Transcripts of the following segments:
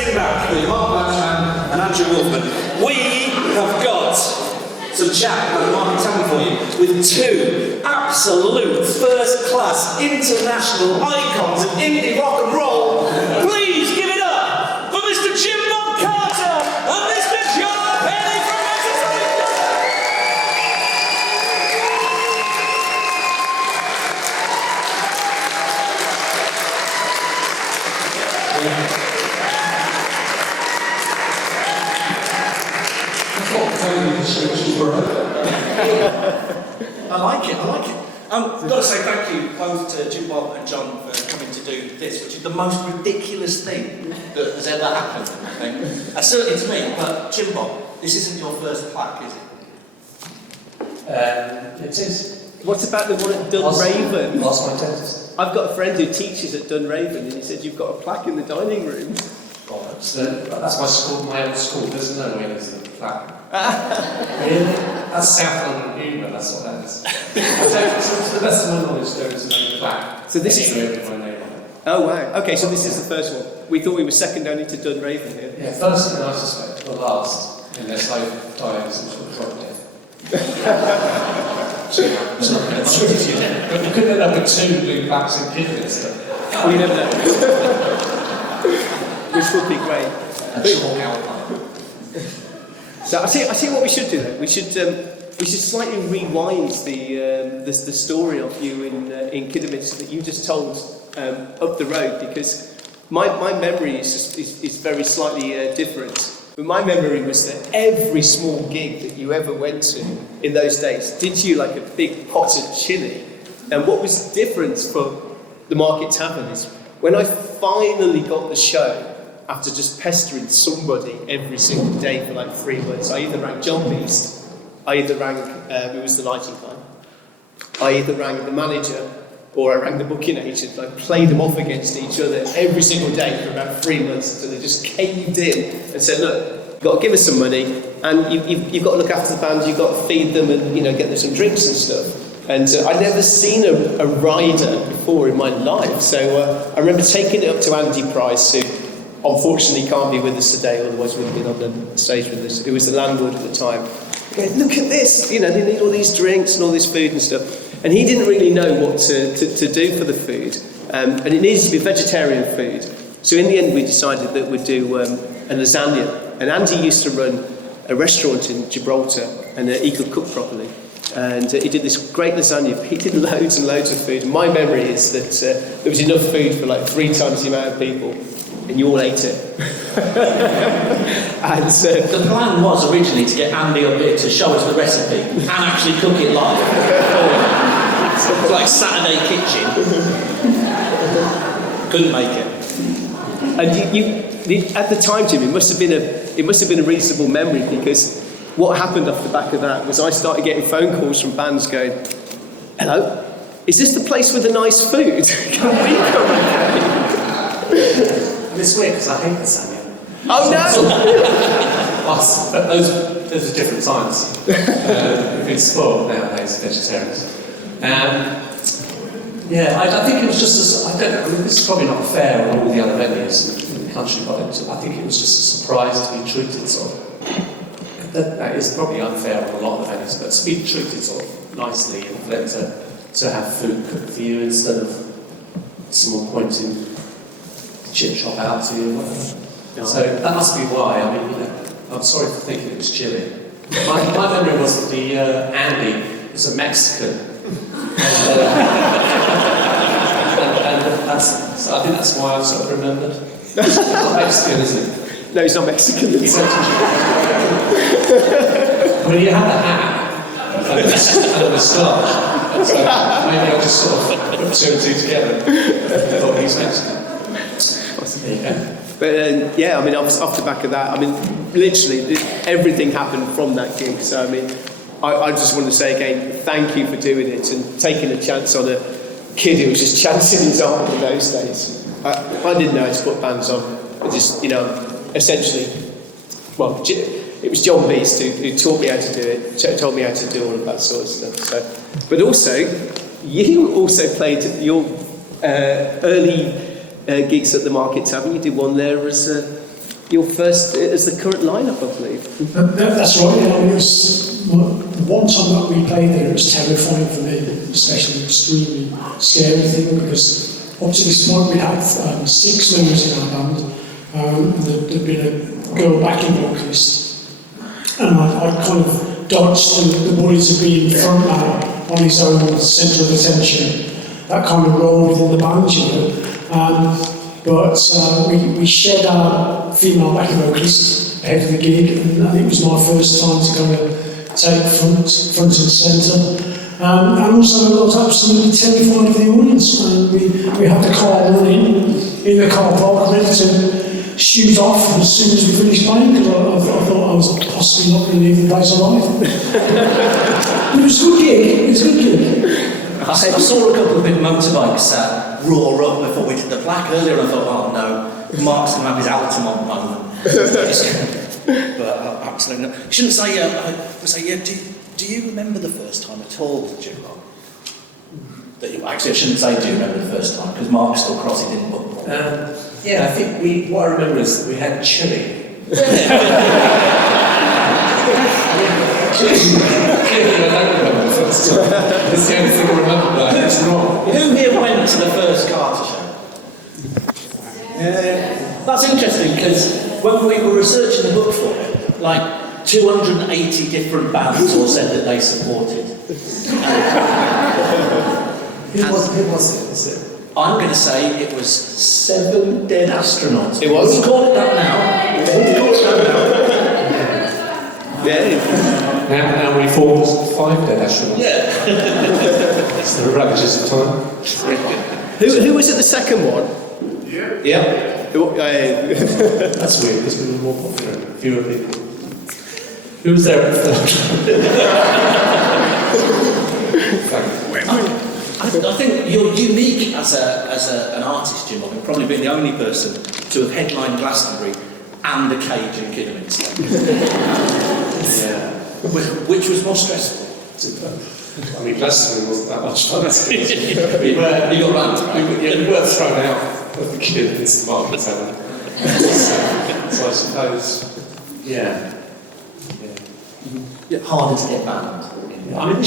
bouncing back with Mark Badgeman and Andrew Wolfman. We have got some chat at the Market Tavern for you with two absolute first-class international icons of indie rock and roll. Please give it up for Mr. JimBob and Mr. Penney from I like it. I've got to say thank you both to JimBob and Jonn for coming to do this, which is the most ridiculous thing that has ever happened, I think. Certainly to me, but JimBob, this isn't your first plaque, is it? It is. What about the one at Dunraven? Lost my test. I've got a friend who teaches at Dunraven and he said you've got a plaque in the dining room. That's my school, my old school. There's no way there's a plaque. Really? That's South London humour, that's what that is. So to the best of my knowledge, there is no plaque. So this is with my name on it. Oh wow, okay, so this is the first one. We thought we were second only to Dunraven here. Yeah, first and I suspect the last, unless I die of some sort of drug death. We could end up with 2 blue plaques in Kidderminster. Oh, you never know. Which would be great. So I see what we should do then. We should slightly rewind the story of you in Kidderminster that you just told up the road, because my memory is very slightly different. But my memory was that every small gig that you ever went to in those days did you like a big pot of chili. And what was different for the Market Tavern is when I finally got the show, after just pestering somebody every single day for like 3 months, I either rang John Beast, I either rang, who was the lighting guy, I either rang the manager, or I rang the booking agent. I played them off against each other every single day for about 3 months until they just caved in and said, look, you've got to give us some money, and you've got to look after the band, you've got to feed them and get them some drinks and stuff. And I'd never seen a rider before in my life, so I remember taking it up to Andy Price, who unfortunately can't be with us today, otherwise we'd have been on the stage with us. It was the landlord at the time. Going, look at this, they need all these drinks and all this food and stuff. And he didn't really know what to do for the food. And it needed to be vegetarian food. So in the end we decided that we'd do a lasagna. And Andy used to run a restaurant in Gibraltar, and he could cook properly. And he did this great lasagna. He did loads and loads of food. My memory is that there was enough food for like 3 times the amount of people. And you all ate it. And the plan was originally to get Andy up here to show us the recipe and actually cook it live. It's like Saturday Kitchen. Couldn't make it. And you at the time, Jim, it must have been a reasonable memory, because what happened off the back of that was I started getting phone calls from bands going, hello, is this the place with the nice food? Can we come okay? It's weird because I hate lasagna. Oh no! Those are different times. We've been spoiled nowadays, vegetarians. I think it was just this is probably not fair on all the other venues in the country, but I think it was just a surprise to be treated sort of. That is probably unfair on a lot of venues, but to be treated sort of nicely and for them to have food cooked for you instead of someone pointing chip shop out to you or whatever. No. So that must be why. I mean, I'm sorry for thinking it was chili. My memory was that the Andy was a Mexican. And so I think that's why I sort of remembered. He's not Mexican, is he? No, he's not Mexican. He's well, you had a hat and a moustache. So maybe I just sort of put 2 and 2 together and thought he's Mexican. But I mean, off the back of that, I mean, literally everything happened from that gig. So I mean, I just want to say again, thank you for doing it and taking a chance on a kid who was just chancing his arm in those days. I didn't know how to put bands on. I just, essentially, well, it was John Beast who taught me how to do it, told me how to do all of that sort of stuff. So, but also, you also played your early gigs at the Market Tavern. You did one there as your first as the current lineup, I believe. That's right. It was the one time that we played there. It was terrifying for me, especially extremely scary thing because up to this point we had 6 members in our band. There'd been a girl backing vocalist, and I kind of dodged the bullies of being front man on his own centre of attention. That kind of role within the band, you know. But we shared our female backing vocalist ahead of the gig, and it was my first time to kind of take front and centre. And also I was absolutely terrified of the audience. We had the car running in the car park, ready to shoot off as soon as we finished playing, because I thought I was possibly not going to leave the place alive. It was a good gig. It was a good gig. I saw a couple of big motorbikes roar up before we did the Plaque earlier, and I thought, oh no, Mark's going to have his Altamont moment. But absolutely not. You shouldn't say, do you remember the first time at all, JimBob? Actually, I shouldn't say do you remember the first time, because Mark's still cross, he didn't book one. Yeah, I think what I remember is that we had chili. Clearly, I don't remember the first time. That's the only thing I remember, but it's wrong. Who here went to the first Carter show? That's interesting, because when we were researching the book for it, like 280 different bands all said that they supported. Who was it? Is it? I'm going to say it was 7 Dead Astronauts. It was? Wouldn't call it that now. Wouldn't call it that now. Yeah. Now we formed 5 Dead Astronauts. Yeah. It's the ravages of time. Who was at the second one? Yeah. That's weird, because we were more popular, fewer people. Who was there at the I think you're unique as an artist, JimBob, and probably being the only person to have headlined Glastonbury and the Cage in Kidderminster. Yeah. Which was more stressful? I mean, Glastonbury wasn't that much fun. You got round. We were thrown out of the Kidderminster Tavern. So I suppose, yeah. Harder to get banned. I mean,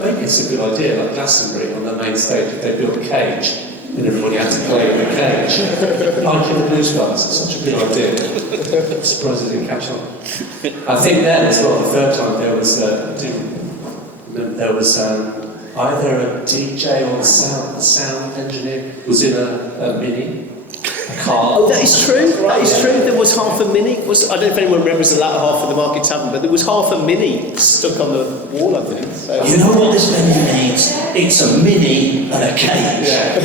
maybe it's a good idea, like Glastonbury on the main stage, if they built a cage and everybody had to play in the cage. Like in the Blues Brothers, it's such a good idea. I'm surprised it didn't catch on. I think there as well, the third time, there was either a DJ or a sound engineer who was in a Mini, a car. Oh, that is true. That is true. There was half a Mini. I don't know if anyone remembers the latter half of the Market Tavern, but there was half a Mini stuck on the wall, I think. So. You know what this venue needs? It's a Mini and a cage. Yeah.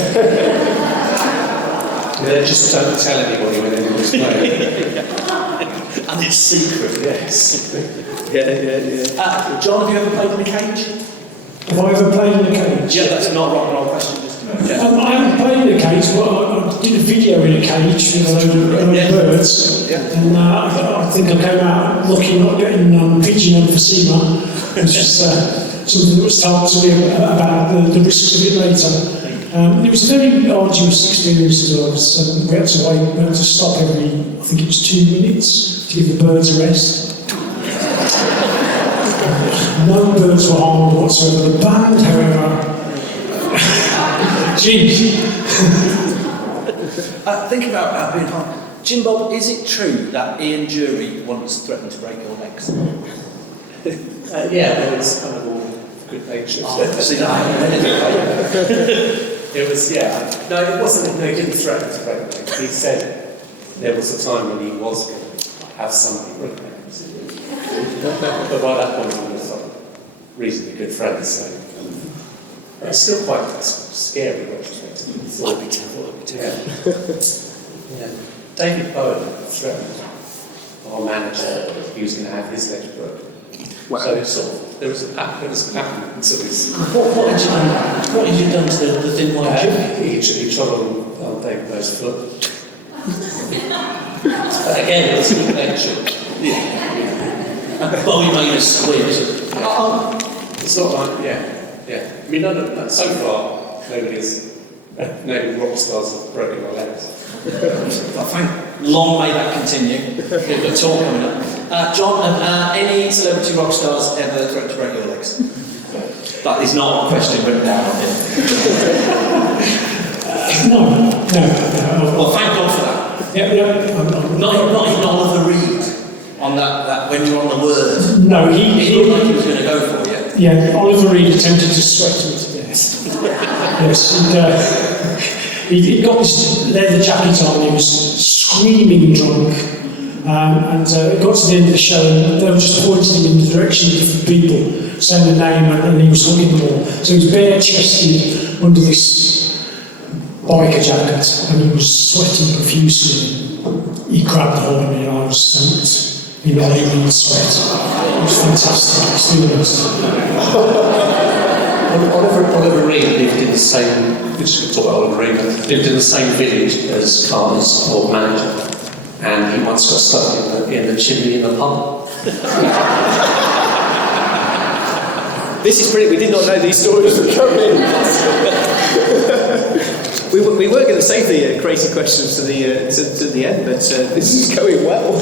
They just don't tell anybody when anyone's playing. And it's secret. Yes. Yeah. John, have you ever played in a cage? Have I ever played in a cage? Yeah, that's not a rock and roll question, just a minute. Yeah. I haven't played in a cage, but I did a video in a cage with a load of birds. Yeah. And I think I came out lucky not getting pigeon for SEMA. It was just something that was told to me about the risks of it later. It was a very arduous experience as well. We had to stop every, I think it was 2 minutes to give the birds a rest. No birds were harmed whatsoever. The band, however, jeez. Think about being harmed. JimBob, is it true that Ian Jury once threatened to break your legs? Yeah, there was kind of all good natured. See that? It was, yeah. No, it wasn't. No, he didn't threaten to break the legs. He said there was a time when he was going to have somebody break the legs. But by that point, we were reasonably good friends. So it's still quite scary retrospectively. I'd be terrible. Yeah. David Bowen threatened our manager he was going to have his legs broken. Wow. So it's sort of, there was a pattern until his... What had you done to the thin white chip? He trod on David Bowen's foot. But again, it was good nature. And Bowie made a squid. It's not like, yeah. I mean, so far, no rock stars have broken my legs. Thank Long may that continue. We've got talk coming up. John, have any celebrity rock stars ever threatened to break your legs? That is not a question written down on here. No. Well, thank God for that. Yeah. Not even Oliver Reed on that when you're on the word. No, He looked like he was going to go for you. Yeah, Oliver Reed attempted to sweat me to death. Yes, and he got this leather jacket on, he was screaming drunk, and it got to the end of the show, and they were just pointing him in the direction of different people, saying the name, and he was hugging them all. So he was bare-chested under this biker jacket, and he was sweating profusely. He grabbed hold of me, and I was soaked in alien sweat. It was fantastic experience. Oliver Reed lived in the same, which we talk about Oliver Reed, lived in the same village as Carter's old manager, and he once got stuck in the chimney in the pub. This is brilliant. We did not know these stories were coming. We were going to save the crazy questions to the end, but this is going well.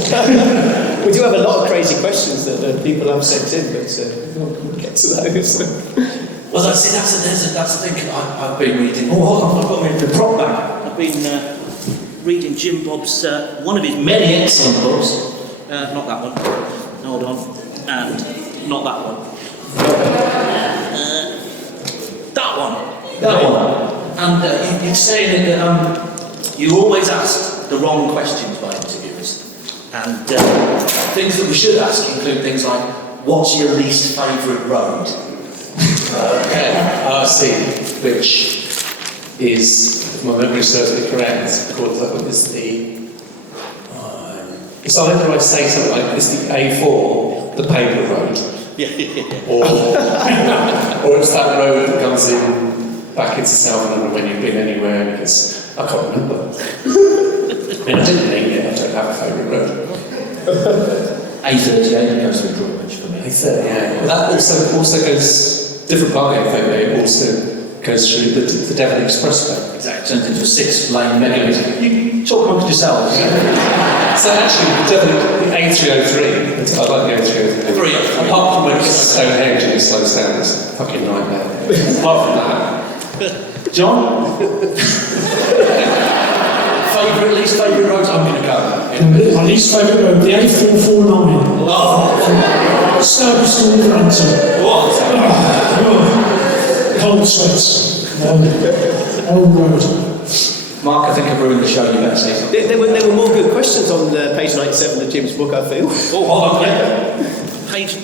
We do have a lot of crazy questions that people have sent in, but we'll get to those. Well, that's the thing I've been reading. Oh, hold on, I've got my prop back. I've been reading JimBob's, one of his many excellent books. Not that one. Hold on. And not that one. That one. That one. And he's saying that you always ask the wrong questions by interviewers. And things that we should ask include things like, what's your least favourite road? I see, which is, if my memory serves me correct, called it's the. It's either I say something like it's the A4, the paper road, or it's that road that comes in back into South London when you've been anywhere. Because I can't remember. I mean, I didn't name it. I don't have a favourite road. A38 goes through Drawbridge for me. A30, yeah. Well, that also goes. Different bargain, it also goes through the Devon Expressway. Exactly, turns into a 6-lane menu. You talk amongst yourselves. So actually, the A303, I like the A303. Apart from when it's Stonehenge and it slows down, it's a fucking nightmare. Apart from that. John? Least favourite roads I'm going to go? My least favourite road, the A449. Oh! Stoke Grantham. What? Cold sweats. Old road. Mark, I think I've ruined the show, you better say something. There were more good questions on page 97 of Jim's book, I feel. Oh, hold on, yeah. Page...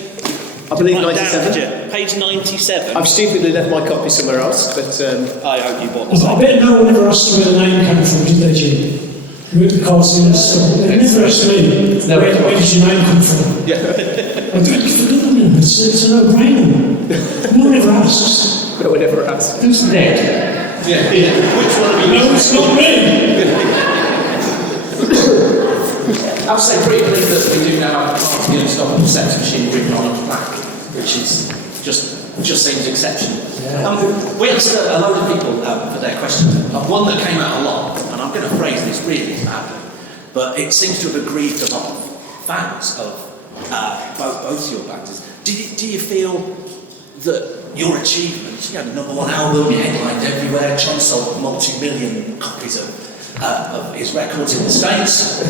I believe 97. Page 97. I've stupidly left my copy somewhere else, but... I hope you bought this. I bet no one ever asked where the name came from, did they, Jim? Because they never asked me, where did your name come from? Yeah. It's a no-brainer. No one ever asks. No one ever asked. Who's Ned? Yeah. Which one of you? No, it's not me. I would say pretty pleased that we do now have part of the unstoppable sex machine written on a plaque, which is just seems exceptional. Yeah. We asked a load of people for their questions. One that came out a lot, and I'm going to phrase this really badly, but it seems to have aggrieved a lot of fans of both your bands. Do you feel that your achievements, you know, number one album, you headlined everywhere, John sold multi-million copies of his records in the States,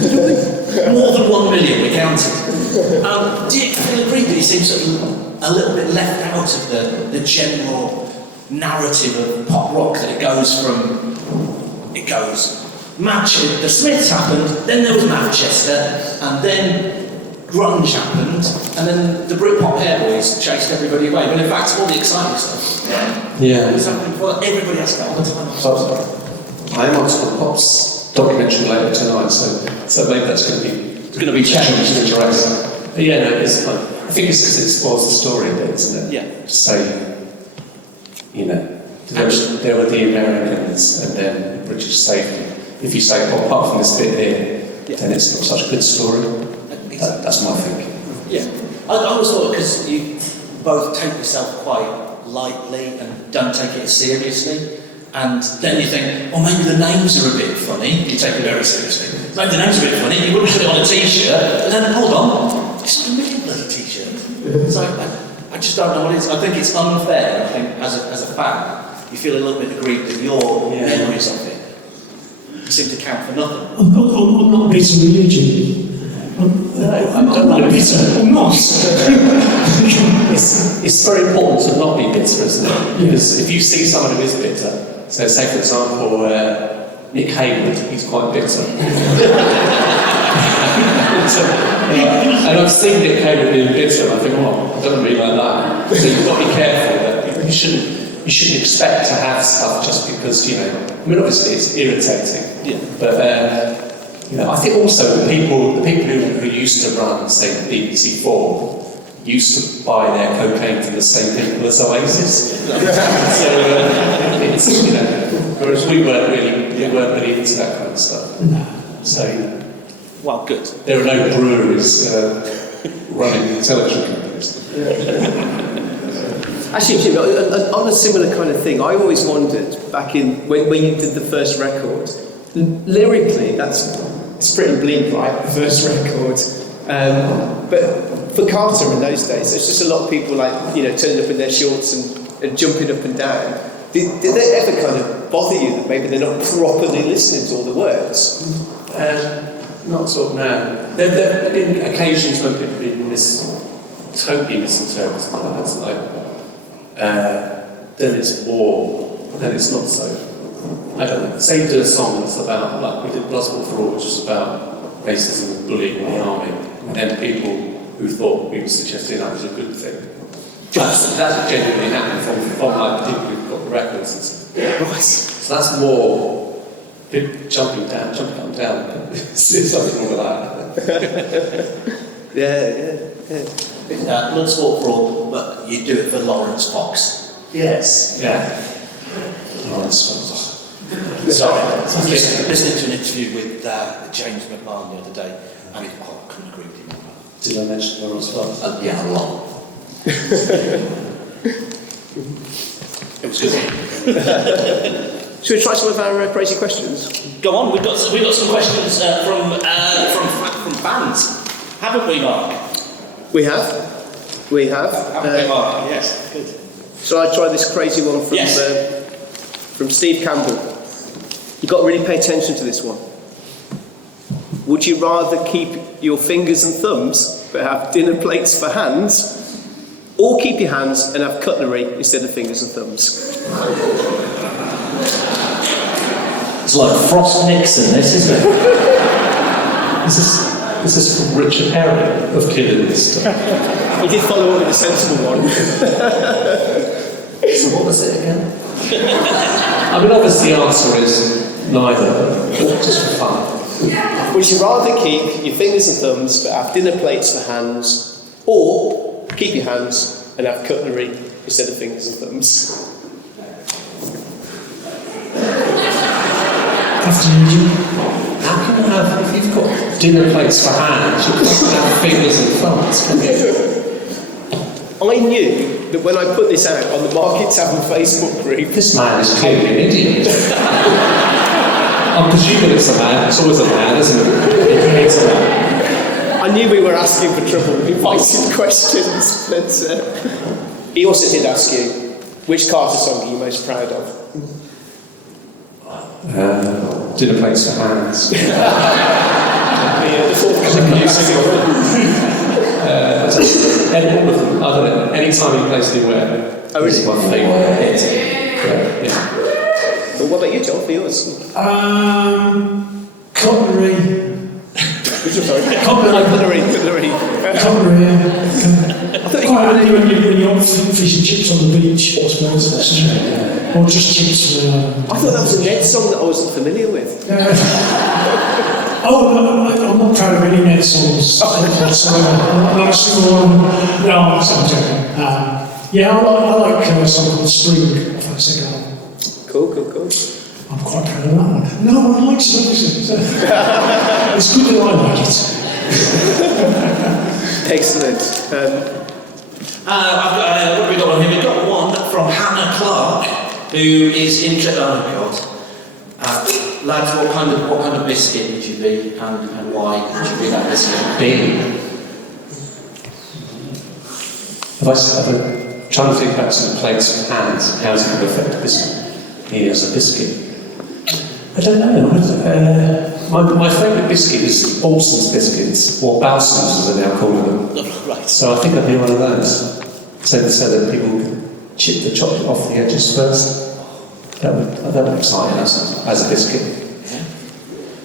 more than 1 million, we counted. Do you feel aggrieved that he seems sort of a little bit left out of the general narrative of pop rock, that it goes Manchester, the Smiths happened, then there was Manchester, and then grunge happened, and then the Britpop Hairboys chased everybody away. But in fact, all the exciting stuff was happening before. Everybody has that all the time. I am on School Pop's documentary later tonight, so maybe that's going to be changed. But yeah, no, it's fun. I think it's because it spoils the story a bit, isn't it? Yeah. To say, you know, there were the Americans and then British safety. If you say, well, apart from this bit here, then it's not such a good story. That's my thinking. Yeah. I always thought, because you both take yourself quite lightly and don't take it as seriously, And then you think, well, maybe the names are a bit funny. You take it very seriously. Maybe the names are a bit funny. You wouldn't put it on a T-shirt. And then, hold on, it's not a million bloody T-shirt. So I just don't know what it is. I think it's unfair. I think as a fan, you feel a little bit aggrieved that your memories of it seem to count for nothing. I'm not bitter with you, Jim. I'm not bitter. I'm not. It's very important to not be bitter, isn't it? Because if you see someone who is bitter, so say for example, Nick Hayward, he's quite bitter. And I've seen Nick Hayward being bitter, and I think, oh, I don't really like that. So you've got to be careful that you shouldn't expect to have stuff just because, I mean, obviously it's irritating, but I think also the people who used to run, say, BBC4, used to buy their cocaine from the same people as Oasis. So it's, whereas we weren't really into that kind of stuff. So, well, good. There are no breweries running television companies. Actually, Jim, on a similar kind of thing, I always wondered back in when you did the first record, lyrically, it's pretty bleak, right? The first record. But for Carter in those days, there's just a lot of people turning up in their shorts and jumping up and down. Did they ever kind of bother you that maybe they're not properly listening to all the words? Not sort of, no. There have been occasions when people have been totally misinterpreted. That's then it's war, then it's not so. I don't know. Say you do a song that's about, like we did Bloodsport for All, which was about racism and bullying in the army, and then people who thought we were suggesting that was a good thing. That's genuinely happened from like people who've got the records and stuff. Right. So that's more people jumping up and down. There's something wrong with that. Yeah. Bloodsport for All, but you do it for Lawrence Fox. Yes. Yeah. Lawrence Fox. Sorry, I was listening to an interview with James McMahon the other day, and I couldn't agree with him on that. Did I mention Lawrence Fox? Yeah, a lot. It was good. Should we try some of our crazy questions? Go on, we've got some questions from fans, haven't we, Mark? We have. Haven't we, Mark? Yes, good. Shall I try this crazy one from Steve Campbell? You've got to really pay attention to this one. Would you rather keep your fingers and thumbs but have dinner plates for hands, or keep your hands and have cutlery instead of fingers and thumbs? It's like Frost Nixon, this, isn't it? This is from Richard Herring of Kidderminster. He did follow up with a sensible one. So what was it again? I mean, obviously the answer is neither, but just for fun. Would you rather keep your fingers and thumbs but have dinner plates for hands, or keep your hands and have cutlery instead of fingers and thumbs? Afternoon, Jim. How can you have, if you've got dinner plates for hands, you can't have fingers and thumbs, can you? I knew that when I put this out on the Market Tavern Facebook group... This man is clearly an idiot. I'm presuming it's a man. It's always a man, isn't it? It's a man. I knew we were asking for trouble with invited questions, but he also did ask you, which Carter song are you most proud of? Dinner plates for hands. The forthcoming music. All of them, other than any time he plays anywhere. Oh, really? It's my favourite hit. Yeah. But what about you, John, for yours? Cutlery. Cutlery. Cutlery, I thought quite really when you want fish and chips on the beach, I suppose. Or just chips for... I thought that was a Neds song that I wasn't familiar with. Oh, no, I'm not proud of any Neds songs whatsoever. Not a single one. No, I'm joking. I like a song called Spring off that second album. Cool. I'm quite proud of that one. No one likes it, obviously. It's good that I like it. Excellent. What have we got on here? We've got one from Hannah Clark. who is interested. Oh God, lads, what kind of biscuit would you be, and why would you be that biscuit? Being. I'm trying to think back to the plates of hands. How is it going to affect a biscuit? He has a biscuit. I don't know. My favourite biscuit is Alston's biscuits, or Balsam's as they're now calling them. Right. So I think I'd be one of those. So that people can chip the chocolate off the edges first. That would excite us as a biscuit.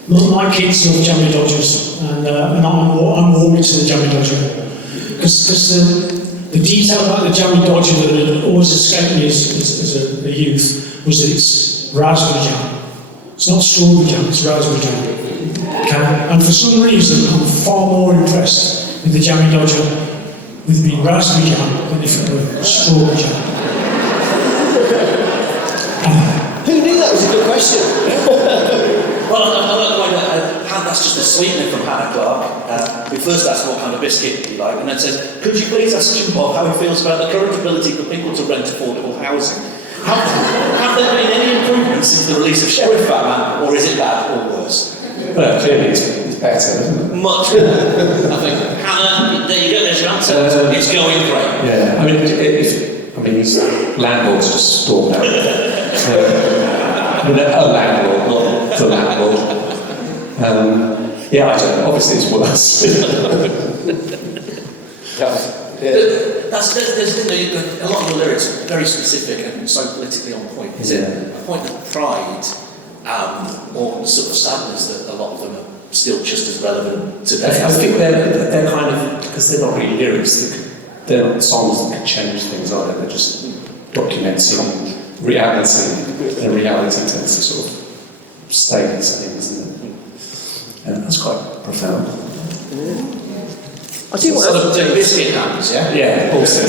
My kids love Jammy Dodgers, and I'm warming to the Jammy Dodger. Because the detail about the Jammy Dodger that always escaped me as a youth was that it's raspberry jam. It's not strawberry jam, it's raspberry jam. Okay? And for some reason, I'm far more impressed with the Jammy Dodger with being raspberry jam than if it were strawberry jam. Who knew that was a good question? Well, I like the way that that's just a sweetener from Hannah Clark, who first asked what kind of biscuit you like, and then says, could you please ask JimBob how he feels about the current ability for people to rent affordable housing? Have there been any improvements since the release of Sheriff Batman, or is it bad or worse? Well, clearly it's better, isn't it? Much better. I think, Hannah, there you go, there's your answer. It's going great. Yeah, his landlord's just stormed out. A landlord, not the landlord. Yeah, I don't know. Obviously it's worse. There's a lot of the lyrics are very specific and so politically on point. Is it a point of pride or sort of sadness that a lot of them are still just as relevant today? I think they're kind of, because they're not really lyrics, they're not songs that can change things, are they? They're just documenting reality, and reality tends to sort of stay the same, isn't it? And that's quite profound. I'll tell you what. Sort of doing biscuit hands, yeah? Yeah, also.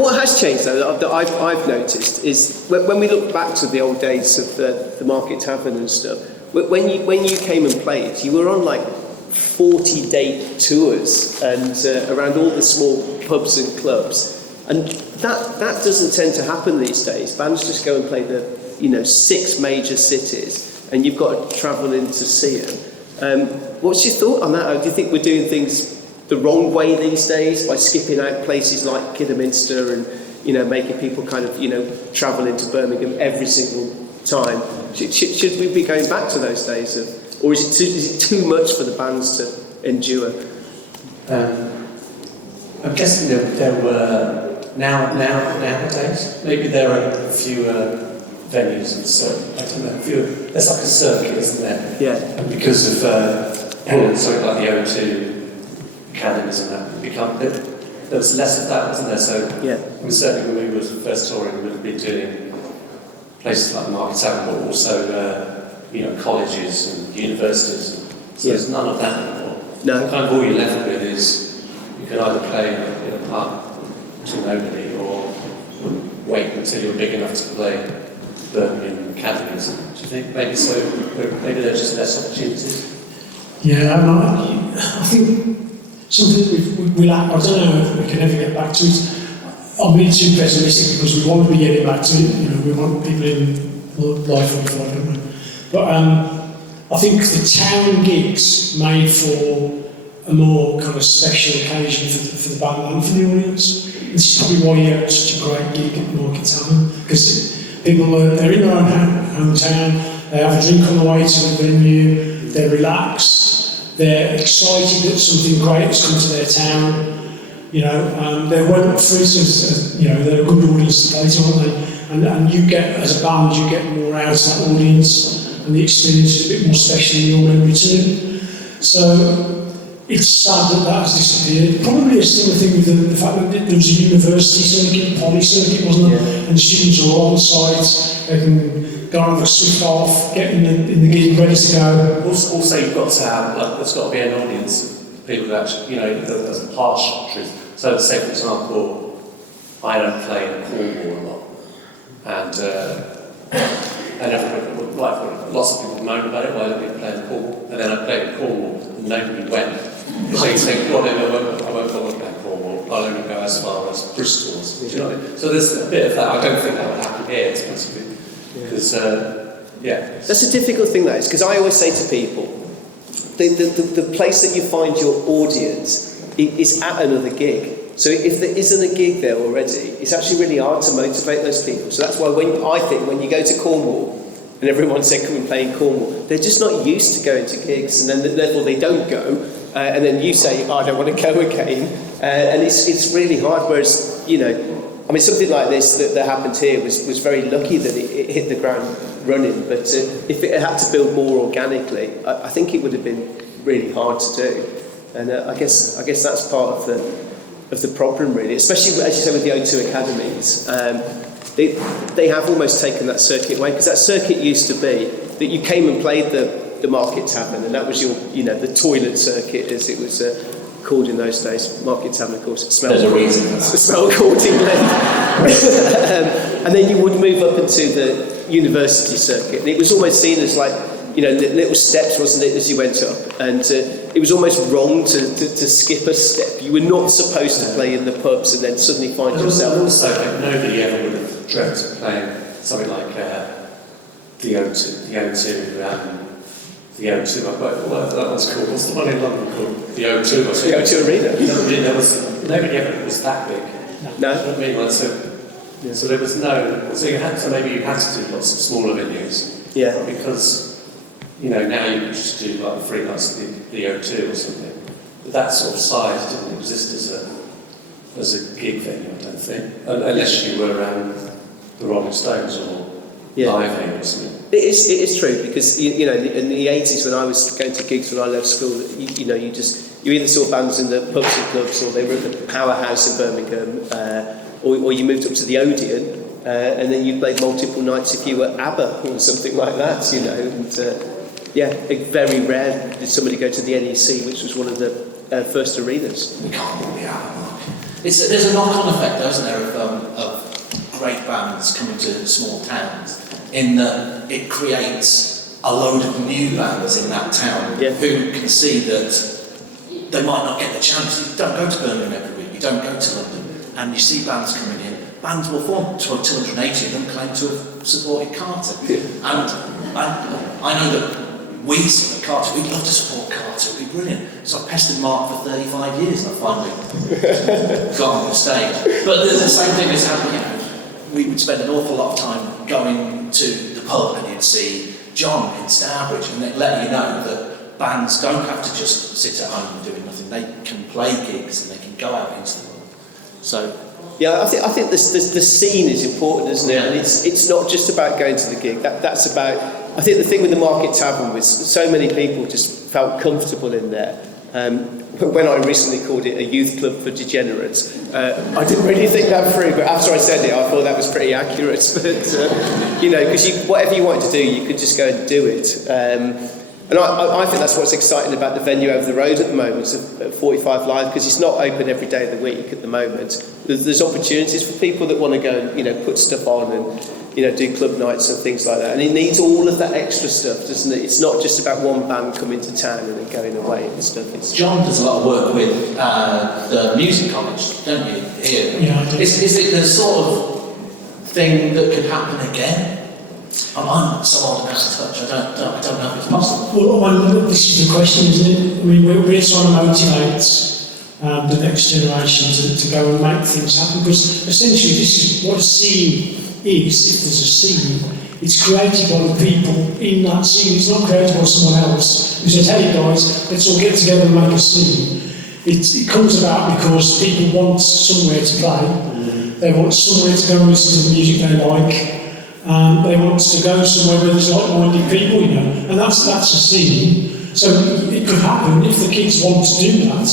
What has changed though, that I've noticed, is when we look back to the old days of the Market Tavern and stuff, when you came and played, you were on like 40-day tours and around all the small pubs and clubs, and that doesn't tend to happen these days. Bands just go and play the 6 major cities, and you've got to travel in to see them. What's your thought on that? Do you think we're doing things the wrong way these days by skipping out places like Kidderminster and making people kind of travel into Birmingham every single time? Should we be going back to those days, or is it too much for the bands to endure? I'm guessing there were nowadays maybe there are fewer venues and so I don't know. There's like a circuit, isn't there? Yeah. And because of something like the O2 academies and that, there was less of that, wasn't there? So yeah. Certainly when we were first touring, we would have been doing places like the Market Tavern, but also colleges and universities. So there's none of that anymore. No. Kind of all you're left with is you can either play in a pub to nobody or wait until you're big enough to play Birmingham academies. Do you think maybe so? Maybe there's just less opportunities. Yeah, I think something we lack. I don't know if we can ever get back to it. I'm being too pessimistic because we want to be getting back to it. We want people in life on fire, don't we? But I think the town gigs made for a more kind of special occasion for the band and for the audience. This is probably why you get such a great gig at Market Tavern, because people they're in their own hometown, they have a drink on the way to the venue, they're relaxed, they're excited that something great has come to their town. They're well free, they're a good audience to play to, aren't they? And you get, as a band, you get more out of that audience, and the experience is a bit more special in your memory too. So it's sad that has disappeared. Probably a similar thing with the fact that there was a university circuit, poly circuit, wasn't there? Yeah. And the students are all on site, they can go and have a switch off, get in the gig ready to go. Also you've got to have, there's got to be an audience of people who actually, there's a harsh truth. So say, for example, I don't play in Cornwall a lot, and everybody, lots of people moan about it, why don't we play in Cornwall? And then I played in Cornwall, and nobody went. So you think, well, I won't play in Cornwall, I'll only go as far as Bristol's. Do you know what I mean? So there's a bit of that. I don't think that would happen here, to be honest with you. Because, That's a difficult thing, that is, because I always say to people, the place that you find your audience is at another gig. So if there isn't a gig there already, it's actually really hard to motivate those people. So that's why when you go to Cornwall, and everyone said come and play in Cornwall, they're just not used to going to gigs, and then therefore they don't go. And then you say, I don't want to go again. And it's really hard, whereas, you know, I mean, something like this that happened here was very lucky that it hit the ground running. But if it had to build more organically, I think it would have been really hard to do. And I guess that's part of the problem, really, especially, as you say, with the O2 academies. They have almost taken that circuit away, because that circuit used to be that you came and played the Market Tavern, and that was your, you know, the toilet circuit, as it was called in those days. Market Tavern, of course, it smelled accordingly. And then you would move up into the university circuit, and it was almost seen as like, you know, little steps, wasn't it, as you went up, and it was almost wrong to skip a step. You were not supposed to play in the pubs and then suddenly find yourself. Also, nobody ever would have dreamt of playing something like the O2, I've got what that one's called. What's the one in London called? The O2. Or the O2 Arena. Nobody ever was that big. No. You know what I mean? Like, so there was no. So maybe you had to do lots of smaller venues. Yeah. Because, you know, now you can just do like 3 nights at the O2 or something. But that sort of size didn't exist as a gig venue, I don't think, unless you were the Rolling Stones or Live Aid or something. It is true, because you know, in the 80s, when I was going to gigs when I left school, you either saw bands in the pubs and clubs, or they were at the Powerhouse in Birmingham, or you moved up to the Odeon, and then you played multiple nights if you were ABBA or something like that, you know. And very rare did somebody go to the NEC, which was one of the first arenas. We can't rule the ABBA, Mark. There's a knock-on effect, though, isn't there, of great bands coming to small towns, in that it creates a load of new bands in that town who can see that they might not get the chance. You don't go to Birmingham every week, you don't go to London, and you see bands coming in. Bands will form, 280 of them claim to have supported Carter. And I know that we at Carter, we'd love to support Carter, it'd be brilliant. So I've pestered Mark for 35 years and I finally got on the stage. But the same thing is happening. We would spend an awful lot of time going to the pub, and you'd see John in Stourbridge, and they'd let you know that bands don't have to just sit at home doing nothing. They can play gigs and they can go out into the world. So, yeah, I think the scene is important, isn't it? And it's not just about going to the gig. That's about. I think the thing with the Market Tavern was so many people just felt comfortable in there. When I recently called it a youth club for degenerates, I didn't really think that through, but after I said it, I thought that was pretty accurate. But, you know, because whatever you wanted to do, you could just go and do it. And I think that's what's exciting about the venue over the road at the moment, at 45 Live, because it's not open every day of the week at the moment. There's opportunities for people that want to go and, you know, put stuff on and, you know, do club nights and things like that. And it needs all of that extra stuff, doesn't it? It's not just about one band coming to town and then going away and stuff. John does a lot of work with the music college, don't you? Here. Yeah, I do. Is it the sort of thing that could happen again? I'm so old and out of touch, I don't know if it's possible. Well, this is the question, isn't it? I mean, we're trying to motivate the next generation to go and make things happen, because essentially this is what a scene is. If there's a scene, it's created by the people in that scene. It's not created by someone else who says, hey guys, let's all get together and make a scene. It comes about because people want somewhere to play. They want somewhere to go and listen to the music they like. They want to go somewhere where there's like-minded people, you know, and that's a scene. So it could happen if the kids want to do that.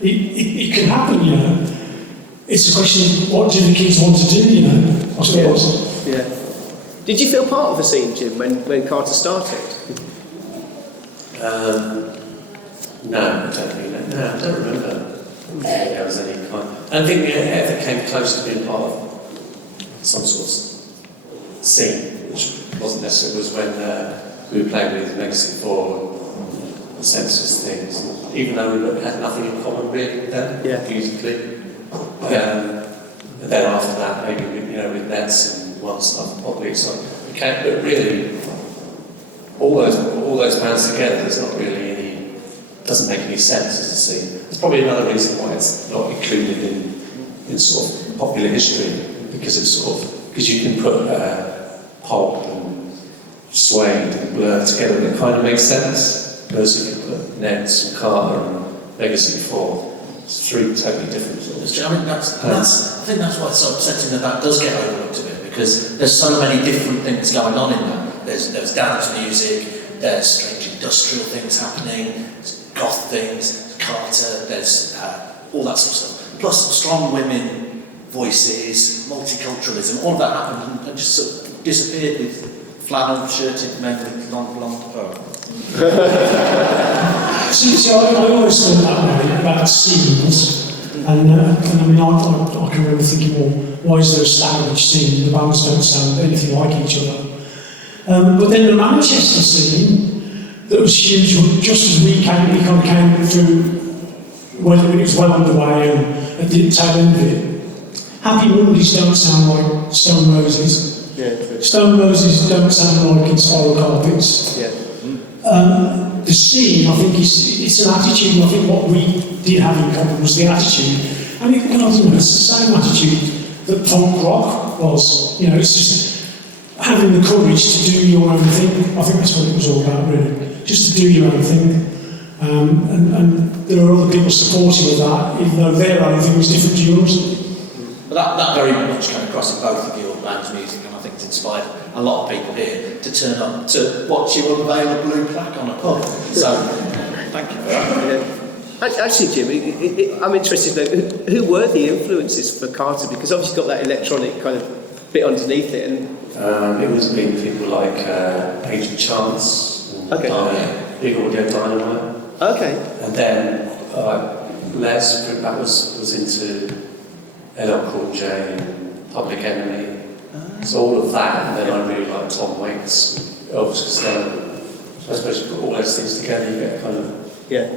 It can happen, you know. It's a question of what do the kids want to do, you know, I suppose. Yeah. Did you feel part of the scene, Jim, when Carter started? No, I don't think that. No, I don't remember. I don't think there was any kind. I don't think we ever came close to being part of some sort of scene, which wasn't necessarily, was when we were playing with Legacy 4 and Census things. Even though we had nothing in common really with them, musically. And then after that, maybe with Neds and one stuff, probably so we can't. But really, all those bands together, there's not really any. Doesn't make any sense as a scene. There's probably another reason why it's not included in sort of popular history, because you can put pulp and suede and blur together and it kind of makes sense. Whereas if you put Neds and Carter and Legacy 4, it's three totally different sort of. I mean, I think that's why it's so upsetting that does get overlooked a bit, because there's so many different things going on in that. There's dance music, there's strange industrial things happening, there's goth things, Carter, there's all that sort of stuff. Plus strong women voices, multiculturalism, all of that happened and just sort of disappeared with flannel shirted men with long blonde hair. See, I always thought that way about scenes, and I mean, I can remember thinking, well, why is there a established scene? The bands don't sound anything like each other. But then the Manchester scene, that was huge, just as we kind of came through, when it was well underway and didn't take end of it. Happy Mondays don't sound like Stone Roses. Yeah. Stone Roses don't sound like Spiral Carpets. Yeah. The scene, I think, it's an attitude, and I think what we did have in common was the attitude. And it's the same attitude that punk rock was. It's just having the courage to do your own thing. I think that's what it was all about, really. Just to do your own thing. And there are other people supportive of that, even though their own thing was different to yours. But that very much came across in both of your band's music, and I think it's inspired a lot of people here to turn up to watch you unveil a blue plaque on a pub. So, thank you for that. Yeah. Actually, Jim, I'm interested to know, who were the influences for Carter? Because obviously you've got that electronic kind of bit underneath it. And it was been people like Age of Chance, and Big Audio Dynamite. Okay. And then Les, that was into LL Cool J and Public Enemy. So all of that, and then I really like Tom Waits, Elvis Costello. So I suppose you put all those things together, you get kind of. Yeah.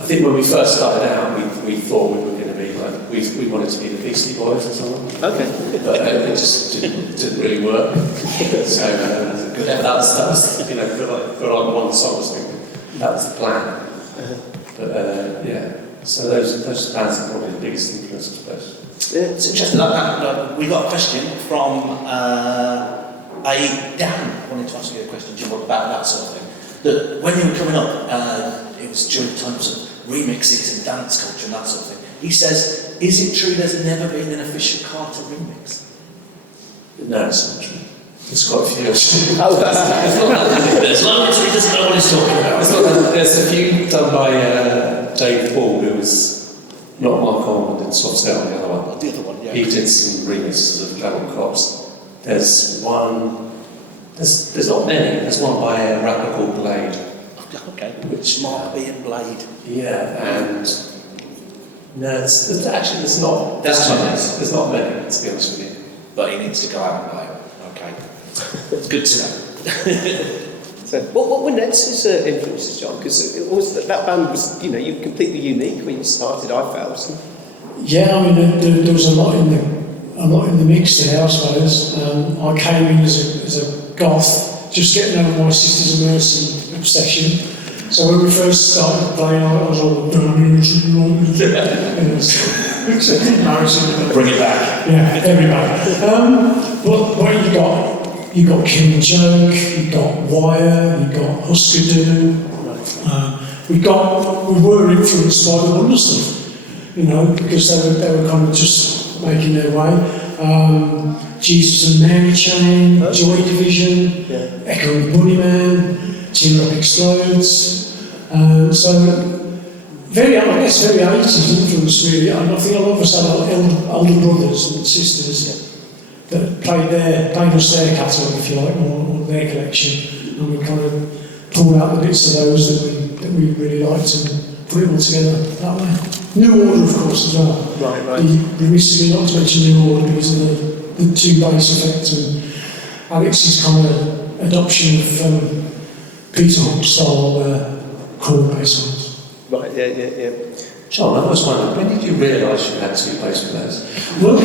I think when we first started out, we thought we were going to be like, we wanted to be the Beastie Boys or something. Okay. But it just didn't really work. So that was put on one song or something. That was the plan. But yeah, so those bands are probably the biggest influence, I suppose. Yeah, it's interesting. We got a question from Dan. I wanted to ask you a question, Jim, about that sort of thing. That when you were coming up, it was during times of remixes and dance culture and that sort of thing. He says, is it true there's never been an official Carter remix? No, it's not true. There's quite a few. Oh, there's loads, he doesn't know what he's talking about. There's a few done by Dave Paul, who was not Mark Coleman, did Soft Cell, the other one. The other one, yeah. He did some remixes of Clever Cops. There's one, there's not many, there's one by a rapper called Blade. Okay, which Mark B and Blade. Yeah, and no, there's not. There's not many, to be honest with you. But he needs to go out and buy it. Okay, it's good to know. So, what were Neds' influences, John? Because that band was, you completely unique when you started. I felt. Yeah, I mean, there was a lot in the mix there, I suppose. I came in as a goth, just getting over my Sisters of Mercy obsession. So when we first started playing, I was all it's embarrassing. Bring it back. Yeah, everybody. But what you got Kill Joke, you got Wire, you got Husker Du. We were influenced by the Wonder stuff, because they were kind of just making their way. Jesus and Mary Chain, Joy Division, Echo and Bunnyman, Tear Up Explodes. So very 80s influence really. I think a lot of us had older brothers and sisters that played us their catalogue, if you like, or their collection, and we kind of pulled out the bits of those that we really liked and put it all together that way. New Order, of course, as well. Right. The remiss of me not to mention New Order because of the two bass effect and Alex's kind of adoption of Peter Hook style chord bass lines. Right. Yeah. John, I always wondered, when did you realise you had two bass players? Well,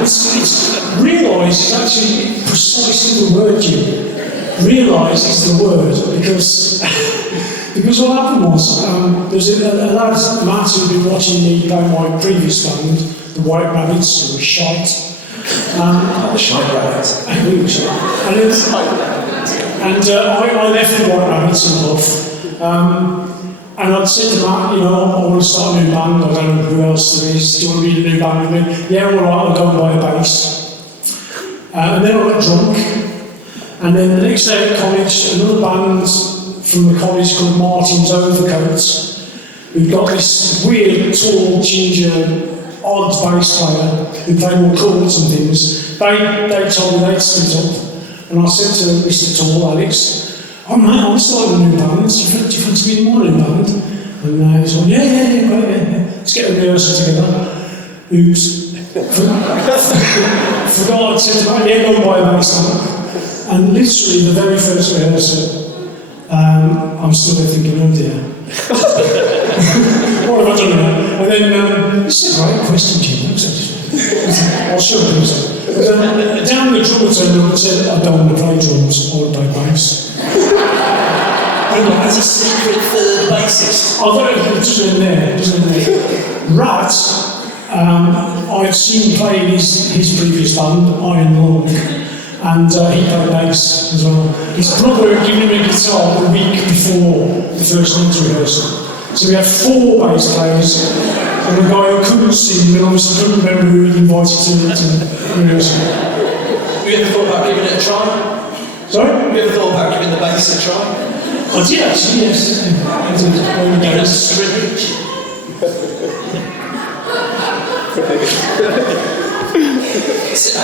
it's realise is actually precisely the word, Jim. Realise is the word, because what happened was, there's a lad, Matt, who'd been watching me play my previous band, the White Rabbits, who were shite. The Shite Rabbits. We were shite. And I left the White Rabbits in love. And I'd said to Matt, you know, I want to start a new band, I don't know who else there is, do you want to be in a new band with me? Yeah, all right, I'll go and buy a bass. And then I got drunk, and then the next day at college, another band from the college called Martin's Overcoats, who've got this weird, tall, ginger, odd bass player who played more chords and things. They told me they'd split up, and I said to Mr. Tall, Alex, oh mate, I'm starting a new band, do you fancy being in my new band? And he's like, yeah, let's get a rehearsal together. Oops. Forgot I'd said to him, yeah, go and buy a bass amp. And literally the very first rehearsal, I'm still there thinking, oh dear. What have I done now? And then, this is a great question, Jim. I'll show you. Down the drummer turned up and said, I don't want to play drums, I want to play bass. As a secret third bassist. I've got it just in there. Rat, I'd seen play his previous band, Iron Lung, and he played bass as well. His brother had given him a guitar the week before the first Neds rehearsal. So we had 4 bass players, and a guy who couldn't sing, but obviously couldn't remember who he'd invited to rehearsal. Have you ever thought about giving it a try? Sorry? Have you ever thought about giving the bass a try? I did actually, yes.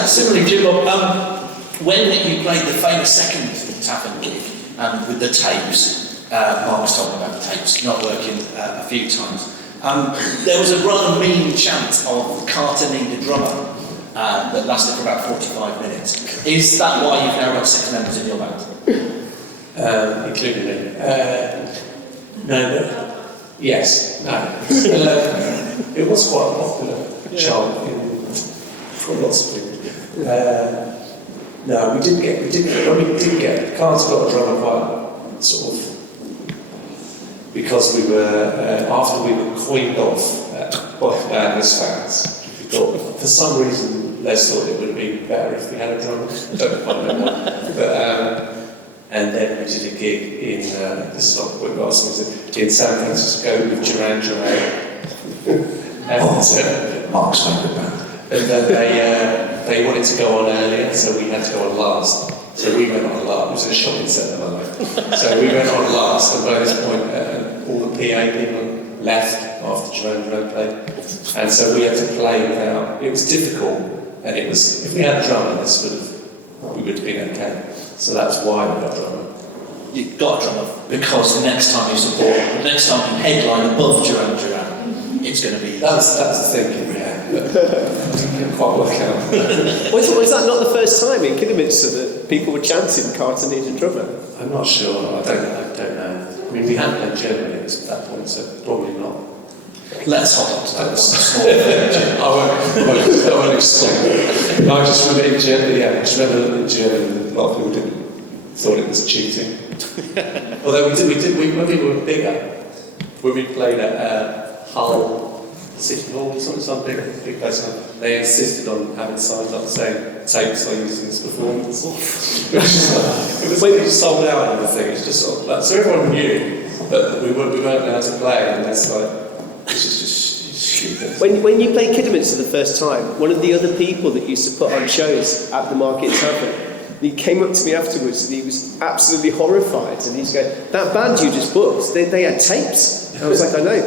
Similarly, JimBob, when you played the famous second Tavern gig with the tapes, Mark's told me about the tapes not working a few times, there was a rather mean chant of Carter need a drummer that lasted for about 45 minutes. Is that why you've now got 6 members in your band? Including me. No, but yes, no. It was quite a popular chant for lots of people. No, we did get, Carl's got a drummer quite sort of, because we were, after we were coined off by as fans, we thought, for some reason, Les thought it would have been better if we had a drummer. Don't quite know why. But, and then we did a gig in, this is not what we're asking, in San Francisco with Duran Duran. Mark's favourite band. And then they wanted to go on earlier, so we had to go on last. So we went on last. It was a shopping centre, by the way. So we went on last, and by this point, all the PA people left after Duran Duran played. And so we had to play without. It was difficult, and it was, if we had a drummer, we would have been okay. So that's why we got a drummer. You got a drummer because the next time you headline above Duran Duran, it's going to be. That's the thinking we had, but didn't quite work out. Was that not the first time in Kidderminster that people were chanting Carter needs a drummer? I'm not sure. I don't know. I mean, we hadn't done Germany at that point, so probably not. Let's hold on to that one small I won't explain. I just remember in Germany, in Germany, a lot of people thought it was cheating. Although when we were bigger, when we played at Hull City Hall or something, big place, they insisted on having signs up saying tapes are using this performance. It was like we sold out and everything. It's just sort of like, so everyone knew, but we weren't allowed to play, and that's like. When you played Kidderminster the first time, one of the other people that used to put on shows at the Market Tavern, he came up to me afterwards and he was absolutely horrified, and he's going, that band you just booked, they had tapes. And I was like, I know,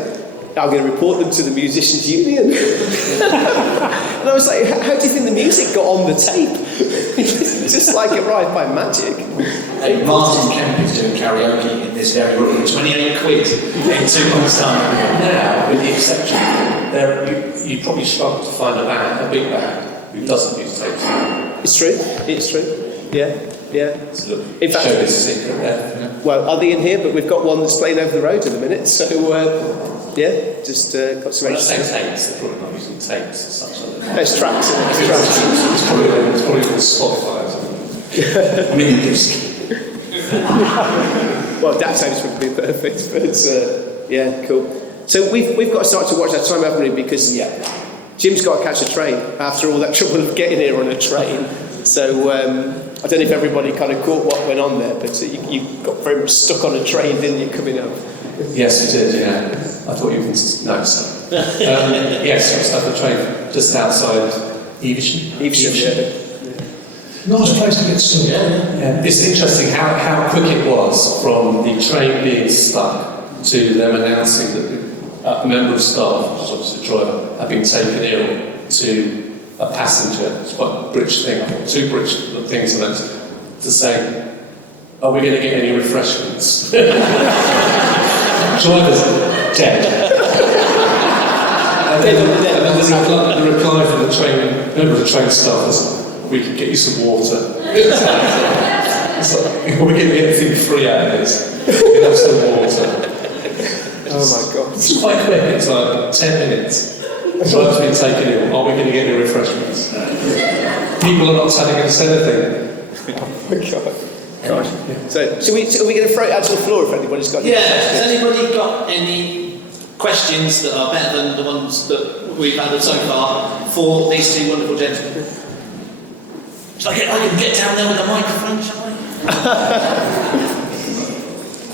I'm going to report them to the Musicians Union. And I was like, how do you think the music got on the tape? Just like it arrived by magic. And Martin Kemp is doing karaoke in this very room, 28 quid in 2 months' time. Now, with the exception, you probably struggle to find a big band who doesn't use tapes. It's true. Yeah. Yeah, yeah. In fact, Show this secret there. well, are they in here? But we've got one that's playing over the road in a minute. So, yeah, just got some When I say extra. tapes, they're probably not using tapes as such. Are they? There's tracks. There's tracks. It's probably called Spotify or something. I mean, Well, that tapes would be perfect. But yeah, cool. So we've got to start to watch our time, haven't we? Because Jim's got to catch a train after all that trouble of getting here on a train. So I don't know if everybody kind of caught what went on there, but you got very much stuck on a train, didn't you, coming up? yes, we did, yeah. I thought you were... No, so. Yes, I was stuck on the train just outside Evesham. Nice place to get stuck. Yeah. It's interesting how quick it was from the train being stuck to them announcing that a member of staff, which is obviously the driver, had been taken ill, to a passenger. It's quite a British thing. I think 2 British things announced to say, "Are we going to get any refreshments?" Driver's dead. And then the reply from the train, member of the train staff was, "We can get you some water." It's like, we're going to get anything free out of this. We can have some water. Oh my God. It's quite quick, it's like 10 minutes. Driver's been taken ill, are we going to get any refreshments? People are not telling us anything. Oh my God. Gosh. So, are we going to throw it out to the floor if anybody's got any Has anybody got any questions that are better than the ones that we've had so far for these 2 wonderful gentlemen? Shall I can get down there with a microphone, shall I?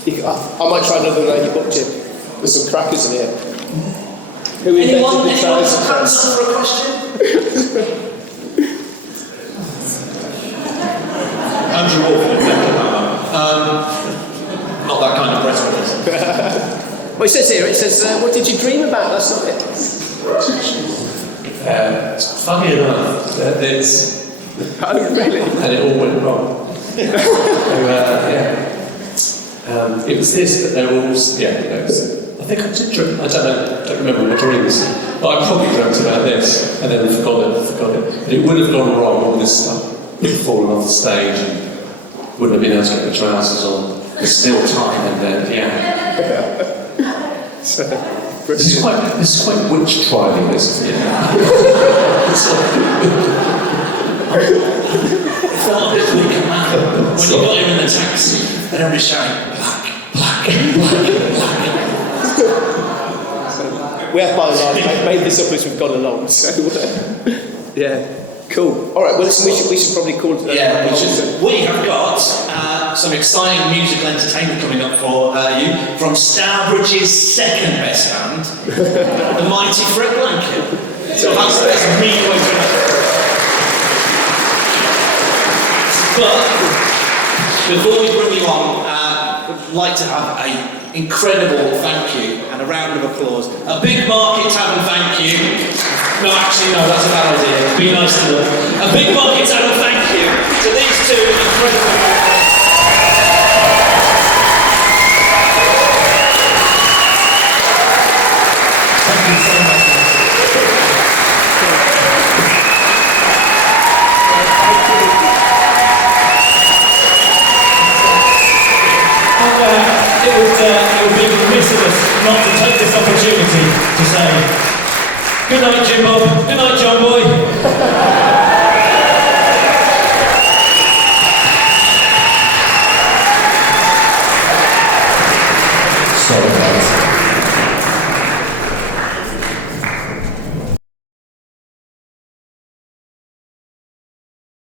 I might try another one you booked, Jim. There's some crackers in here. Who Anyone invented the hands thousand up crust? for a question? Andrew Wolfman, not that kind of press release. Well, it says here, what did you dream about last night? Funny enough, it's... Oh, really? And it all went wrong. It was this, but they were all... I think I did dream... I don't remember my dreams, but I probably dreamt about this, and then forgot it. It would have gone wrong, all this stuff. Would have fallen off the stage, and wouldn't have been able to get the trousers on. There's still time, and then, This is quite witch trialing, this, isn't it? It felt a bit like a man when you got him in the taxi and everybody's shouting, Plaque. We have by and large made this up as we've gone along, so yeah, cool. All right, well listen, we should probably call it. We have got some exciting musical entertainment coming up for you from Stourbridge's second best band, the Mighty Fred Blanket. So that's really what we're going to. But before we bring you on, I'd like to have an incredible thank you and a round of applause. A big Market Tavern thank you. No, actually, no, that's a bad idea. Be nice to them. A big Market Tavern thank you to these 2 incredible. Thank you so much. It would be remiss of us not to take this opportunity to say good night, JimBob. Good night, John Boy. Sorry, guys.